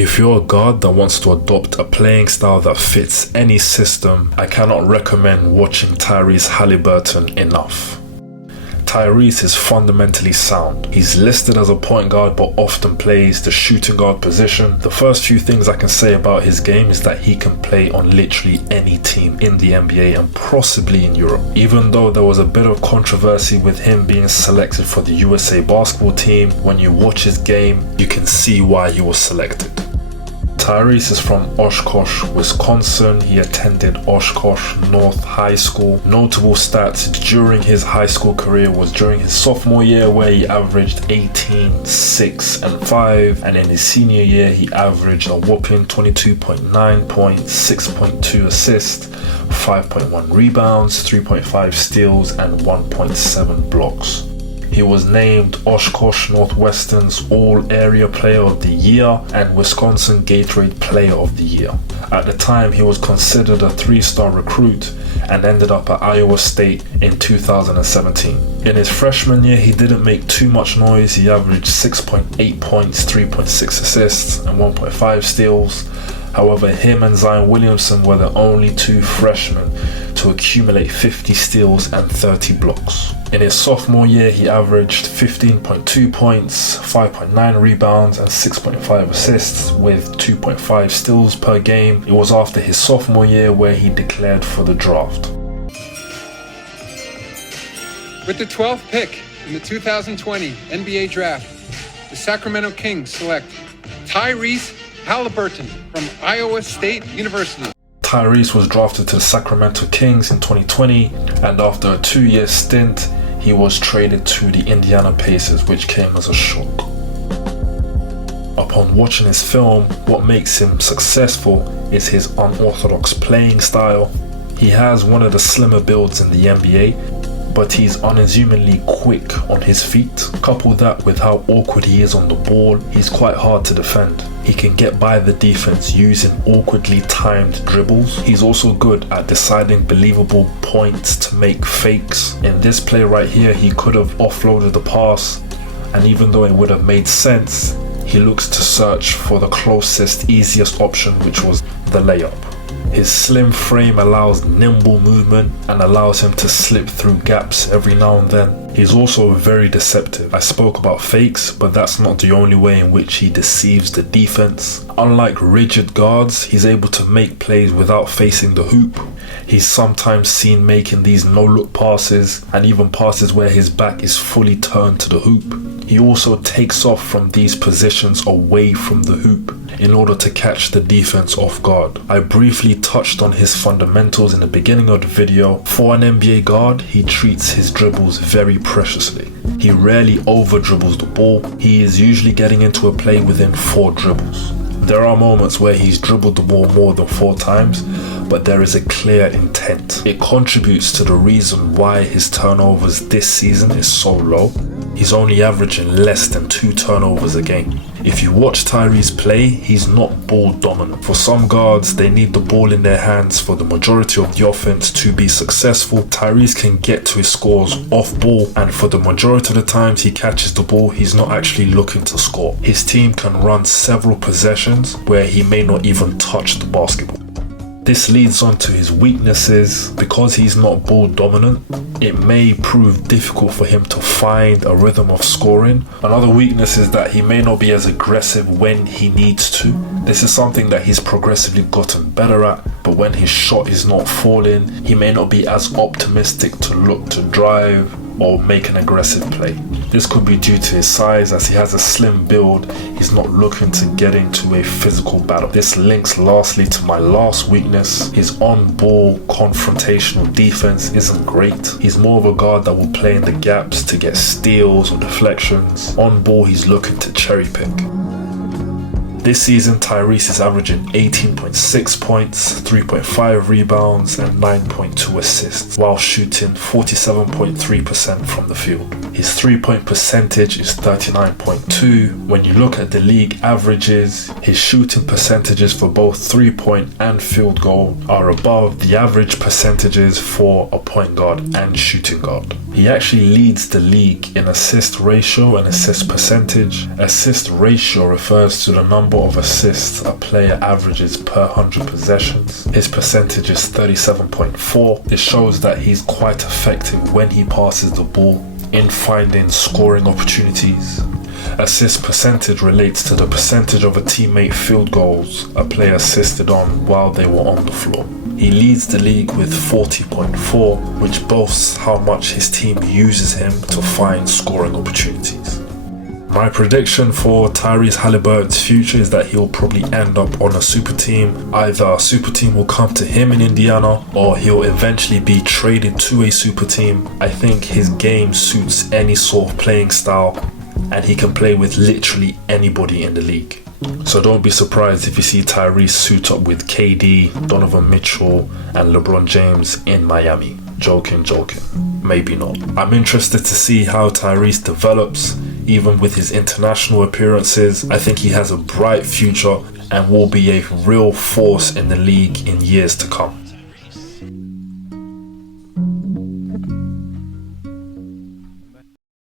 If you're a guard that wants to adopt a playing style that fits any system, I cannot recommend watching Tyrese Haliburton enough. Tyrese is fundamentally sound. He's listed as a point guard but often plays the shooting guard position. The first few things I can say about his game is that he can play on literally any team in the NBA and possibly in Europe. Even though there was a bit of controversy with him being selected for the USA basketball team, when you watch his game, you can see why he was selected. Tyrese is from Oshkosh, Wisconsin. He attended Oshkosh North High School. Notable stats during his high school career was during his sophomore year where he averaged 18, 6 and 5, and in his senior year he averaged a whopping 22.9 points, 6.2 assists, 5.1 rebounds, 3.5 steals and 1.7 blocks. He was named Oshkosh Northwestern's All-Area Player of the Year and Wisconsin Gatorade Player of the Year. At the time, he was considered a 3-star recruit and ended up at Iowa State in 2017. In his freshman year, he didn't make too much noise. He averaged 6.8 points, 3.6 assists, and 1.5 steals. However, him and Zion Williamson were the only two freshmen to accumulate 50 steals and 30 blocks. In his sophomore year, he averaged 15.2 points, 5.9 rebounds, and 6.5 assists with 2.5 steals per game. It was after his sophomore year where he declared for the draft. With the 12th pick in the 2020 NBA Draft, the Sacramento Kings select Tyrese Haliburton from Iowa State University. Tyrese was drafted to the Sacramento Kings in 2020, and after a 2-year stint, he was traded to the Indiana Pacers, which came as a shock. Upon watching his film, what makes him successful is his unorthodox playing style. He has one of the slimmer builds in the NBA, but he's unassumingly quick on his feet. Couple that with how awkward he is on the ball, he's quite hard to defend. He can get by the defense using awkwardly timed dribbles. He's also good at deciding believable points to make fakes. In this play right here, he could have offloaded the pass, and even though it would have made sense, he looks to search for the closest, easiest option, which was the layup. His slim frame allows nimble movement and allows him to slip through gaps every now and then. He's also very deceptive. I spoke about fakes, but that's not the only way in which he deceives the defense. Unlike rigid guards, he's able to make plays without facing the hoop. He's sometimes seen making these no-look passes and even passes where his back is fully turned to the hoop. He also takes off from these positions away from the hoop in order to catch the defense off guard. I briefly touched on his fundamentals in the beginning of the video. For an NBA guard, he treats his dribbles very preciously. He rarely over dribbles the ball. He is usually getting into a play within 4 dribbles. There are moments where he's dribbled the ball more than 4 times, but there is a clear intent. It contributes to the reason why his turnovers this season is so low. He's only averaging less than 2 turnovers a game. If you watch Tyrese play, he's not ball dominant. For some guards, they need the ball in their hands for the majority of the offense to be successful. Tyrese can get to his scores off ball, and for the majority of the times he catches the ball, he's not actually looking to score. His team can run several possessions where he may not even touch the basketball. This leads on to his weaknesses. Because he's not ball dominant, it may prove difficult for him to find a rhythm of scoring. Another weakness is that he may not be as aggressive when he needs to. This is something that he's progressively gotten better at, but when his shot is not falling, he may not be as optimistic to look to drive or make an aggressive play. This could be due to his size. As he has a slim build, he's not looking to get into a physical battle. This links lastly to my last weakness. His on-ball confrontational defense isn't great. He's more of a guard that will play in the gaps to get steals or deflections. On ball, he's looking to cherry pick. This season, Tyrese is averaging 18.6 points, 3.5 rebounds, and 9.2 assists, while shooting 47.3% from the field. His 3-point percentage is 39.2. When you look at the league averages, his shooting percentages for both 3-point and field goal are above the average percentages for a point guard and shooting guard. He actually leads the league in assist ratio and assist percentage. Assist ratio refers to the number number of assists a player averages per 100 possessions. His percentage is 37.4. It shows that he's quite effective when he passes the ball in finding scoring opportunities. Assist percentage relates to the percentage of a teammate field goals a player assisted on while they were on the floor. He leads the league with 40.4, which boasts how much his team uses him to find scoring opportunities. My prediction for Tyrese Haliburton's future is that he'll probably end up on a super team. Either a super team will come to him in Indiana, or he'll eventually be traded to a super team. I think his game suits any sort of playing style, and he can play with literally anybody in the league. So don't be surprised if you see Tyrese suit up with KD, Donovan Mitchell, and LeBron James in Miami. Joking. Maybe not. I'm interested to see how Tyrese develops, even with his international appearances. I think he has a bright future and will be a real force in the league in years to come.